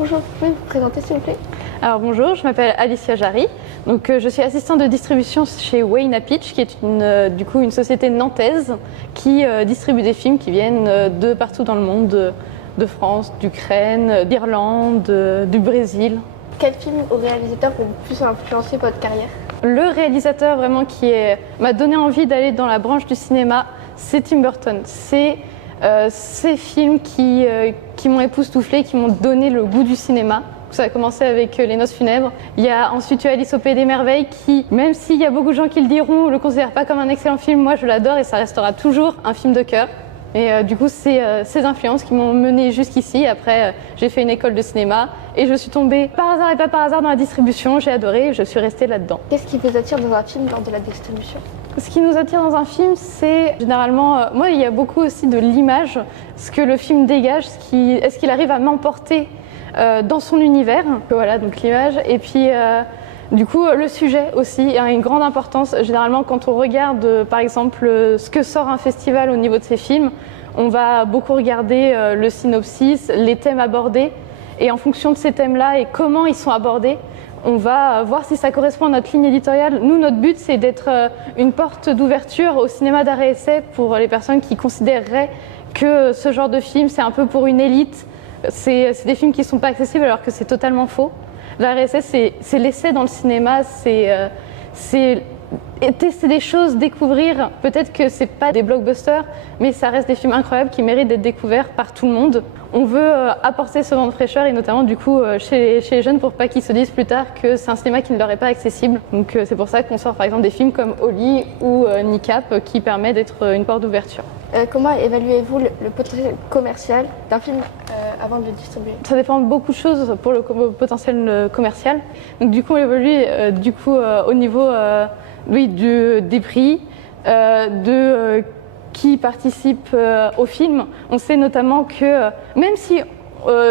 Bonjour, vous pouvez vous présenter s'il vous plaît? Alors bonjour, je m'appelle Alicia Jarry. Je suis assistante de distribution chez Wayna Pitch, qui est une société nantaise qui distribue des films qui viennent de partout dans le monde, de France, d'Ukraine, d'Irlande, du Brésil. Quel film ou réalisateur ont le plus influencé votre carrière? Le réalisateur vraiment m'a donné envie d'aller dans la branche du cinéma, c'est Tim Burton. C'est ces films qui m'ont époustouflé, qui m'ont donné le goût du cinéma. Ça a commencé avec Les Noces funèbres. Il y a ensuite eu Alice au Pays des Merveilles qui, même s'il y a beaucoup de gens qui le diront, ne le considèrent pas comme un excellent film, moi je l'adore et ça restera toujours un film de cœur. Et c'est ces influences qui m'ont menée jusqu'ici. Après, j'ai fait une école de cinéma et je suis tombée par hasard et pas par hasard dans la distribution. J'ai adoré et je suis restée là-dedans. Qu'est-ce qui vous attire dans un film lors de la distribution? Ce qui nous attire dans un film, c'est généralement, moi il y a beaucoup aussi de l'image, ce que le film dégage, est-ce qu'il arrive à m'emporter dans son univers. Voilà, donc l'image. Et puis le sujet aussi a une grande importance. Généralement, quand on regarde par exemple ce que sort un festival au niveau de ses films, on va beaucoup regarder le synopsis, les thèmes abordés. Et en fonction de ces thèmes-là et comment ils sont abordés, on va voir si ça correspond à notre ligne éditoriale. Nous, notre but, c'est d'être une porte d'ouverture au cinéma d'art et essai pour les personnes qui considéreraient que ce genre de film, c'est un peu pour une élite. C'est des films qui ne sont pas accessibles alors que c'est totalement faux. L'art et essai, c'est l'essai dans le cinéma, c'est tester des choses, découvrir. Peut-être que c'est pas des blockbusters, mais ça reste des films incroyables qui méritent d'être découverts par tout le monde. On veut apporter ce vent de fraîcheur et notamment chez les jeunes pour pas qu'ils se disent plus tard que c'est un cinéma qui ne leur est pas accessible. Donc c'est pour ça qu'on sort par exemple des films comme Oli ou Niqab qui permet d'être une porte d'ouverture. Comment évaluez-vous le potentiel commercial d'un film avant de le distribuer? Ça dépend de beaucoup de choses pour le potentiel commercial. Donc on évalue au niveau des prix, qui participe au film. On sait notamment que même si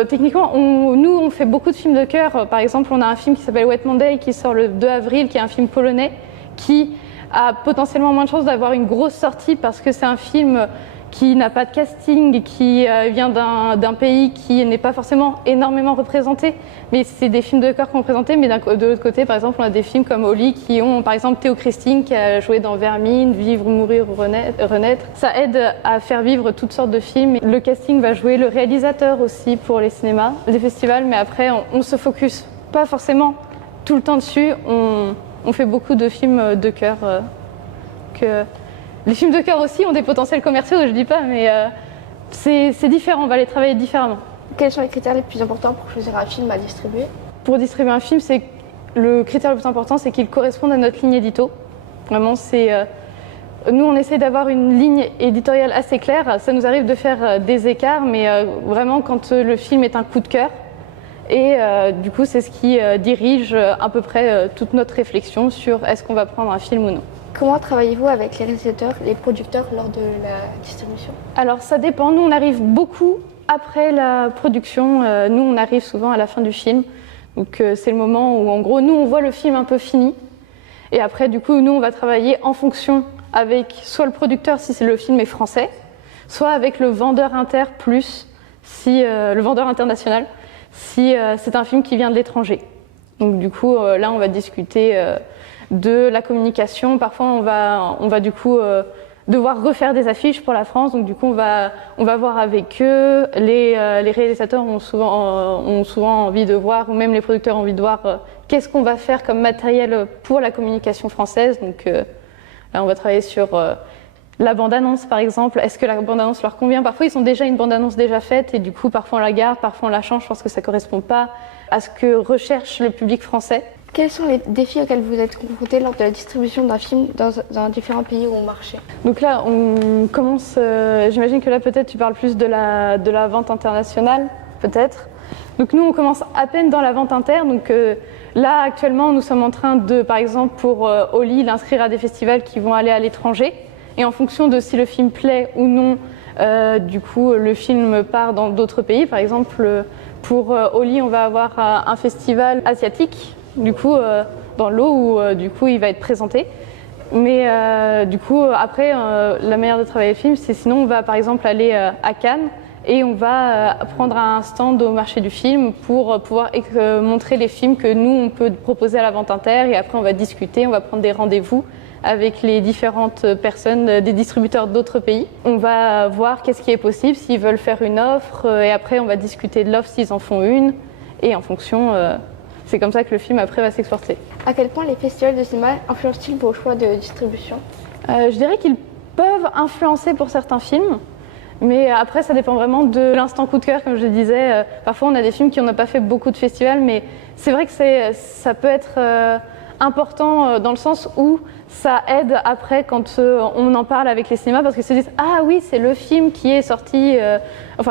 techniquement on fait beaucoup de films de cœur, par exemple on a un film qui s'appelle Wet Monday qui sort le 2 avril, qui est un film polonais qui a potentiellement moins de chances d'avoir une grosse sortie parce que c'est un film qui n'a pas de casting, qui vient d'un pays qui n'est pas forcément énormément représenté. Mais c'est des films de cœur qu'on présentait, mais de l'autre côté, par exemple, on a des films comme Oli qui ont, par exemple, Théo Christine qui a joué dans Vermine, Vivre, Mourir, Renaître. Ça aide à faire vivre toutes sortes de films. Le casting va jouer, le réalisateur aussi pour les cinémas, les festivals, mais après, on se focus pas forcément tout le temps dessus. On fait beaucoup de films de cœur Les films de cœur aussi ont des potentiels commerciaux, je dis pas, mais c'est différent, on va les travailler différemment. Quels sont les critères les plus importants pour choisir un film à distribuer? Pour distribuer un film, le critère le plus important, c'est qu'il corresponde à notre ligne édito. Vraiment, nous, on essaie d'avoir une ligne éditoriale assez claire. Ça nous arrive de faire des écarts, mais vraiment quand le film est un coup de cœur. Et c'est ce qui dirige à peu près toute notre réflexion sur est-ce qu'on va prendre un film ou non. Comment travaillez-vous avec les réalisateurs, les producteurs lors de la distribution? Alors ça dépend, nous on arrive beaucoup après la production, nous on arrive souvent à la fin du film. Donc c'est le moment où en gros nous on voit le film un peu fini. Et après nous on va travailler en fonction avec soit le producteur si le film est français, soit avec le vendeur inter plus, le vendeur international, si c'est un film qui vient de l'étranger. Donc là on va discuter de la communication. Parfois on va devoir refaire des affiches pour la France, donc on va voir avec eux. Les réalisateurs ont souvent envie de voir, ou même les producteurs ont envie de voir qu'est-ce qu'on va faire comme matériel pour la communication française. Donc là on va travailler sur la bande-annonce par exemple. Est-ce que la bande-annonce leur convient? Parfois ils ont déjà une bande-annonce déjà faite et parfois on la garde, parfois on la change parce que ça ne correspond pas à ce que recherche le public français. Quels sont les défis auxquels vous êtes confrontés lors de la distribution d'un film dans un différent pays ou marché? Donc là, on commence, j'imagine que là peut-être tu parles plus de la vente internationale, peut-être. Donc nous, on commence à peine dans la vente inter. Donc là, actuellement, nous sommes en train de, par exemple, pour Oli, l'inscrire à des festivals qui vont aller à l'étranger. Et en fonction de si le film plaît ou non, le film part dans d'autres pays. Par exemple, pour Oli, on va avoir un festival asiatique. Dans l'eau où il va être présenté. Mais après, la manière de travailler le film, c'est sinon on va par exemple aller à Cannes et on va prendre un stand au marché du film pour pouvoir montrer les films que nous, on peut proposer à la vente inter, et après on va discuter, on va prendre des rendez-vous avec les différentes personnes, des distributeurs d'autres pays. On va voir qu'est-ce qui est possible, s'ils veulent faire une offre, et après on va discuter de l'offre s'ils en font une, et en fonction, c'est comme ça que le film après va s'exporter. À quel point les festivals de cinéma influencent-ils vos choix de distribution? Je dirais qu'ils peuvent influencer pour certains films, mais après ça dépend vraiment de l'instant coup de cœur, comme je disais. Parfois on a des films qui n'ont pas fait beaucoup de festivals, mais c'est vrai que ça peut être important dans le sens où ça aide après quand on en parle avec les cinémas, parce qu'ils se disent « Ah oui, c'est le film qui est sorti,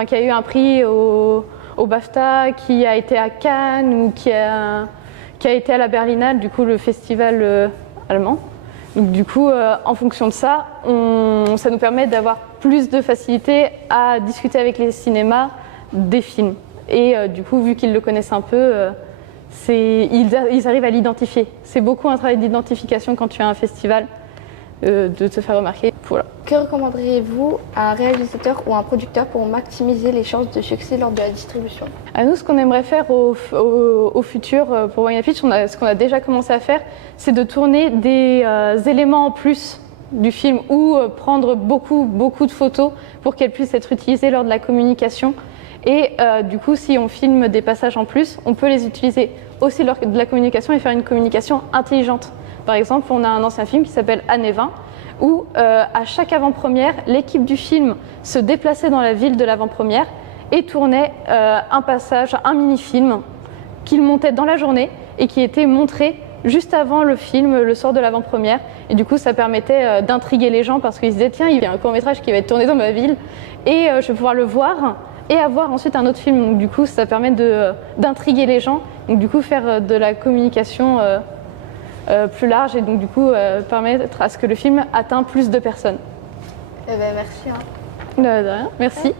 qui a eu un prix au BAFTA, qui a été à Cannes ou qui a été à la Berlinale, du coup le festival allemand ». Donc, du coup, en fonction de ça, ça nous permet d'avoir plus de facilité à discuter avec les cinémas des films. Et du coup, vu qu'ils le connaissent un peu, ils arrivent à l'identifier. C'est beaucoup un travail d'identification quand tu as un festival, de te faire remarquer. Voilà. Que recommanderiez-vous à un réalisateur ou un producteur pour maximiser les chances de succès lors de la distribution? À nous, ce qu'on aimerait faire au futur pour Wine Pitch, ce qu'on a déjà commencé à faire, c'est de tourner des éléments en plus du film ou prendre beaucoup de photos pour qu'elles puissent être utilisées lors de la communication. Et du coup, si on filme des passages en plus, on peut les utiliser aussi lors de la communication et faire une communication intelligente. Par exemple, on a un ancien film qui s'appelle Années 20, où à chaque avant-première, l'équipe du film se déplaçait dans la ville de l'avant-première et tournait un passage, un mini-film qu'ils montaient dans la journée et qui était montré juste avant le film, le soir de l'avant-première. Et du coup, ça permettait d'intriguer les gens parce qu'ils se disaient « Tiens, il y a un court-métrage qui va être tourné dans ma ville et je vais pouvoir le voir et avoir ensuite un autre film. » Donc du coup, ça permet d'intriguer les gens, donc du coup faire de la communication plus large et donc du coup permettre à ce que le film atteigne plus de personnes. Eh ben, merci. De rien, merci.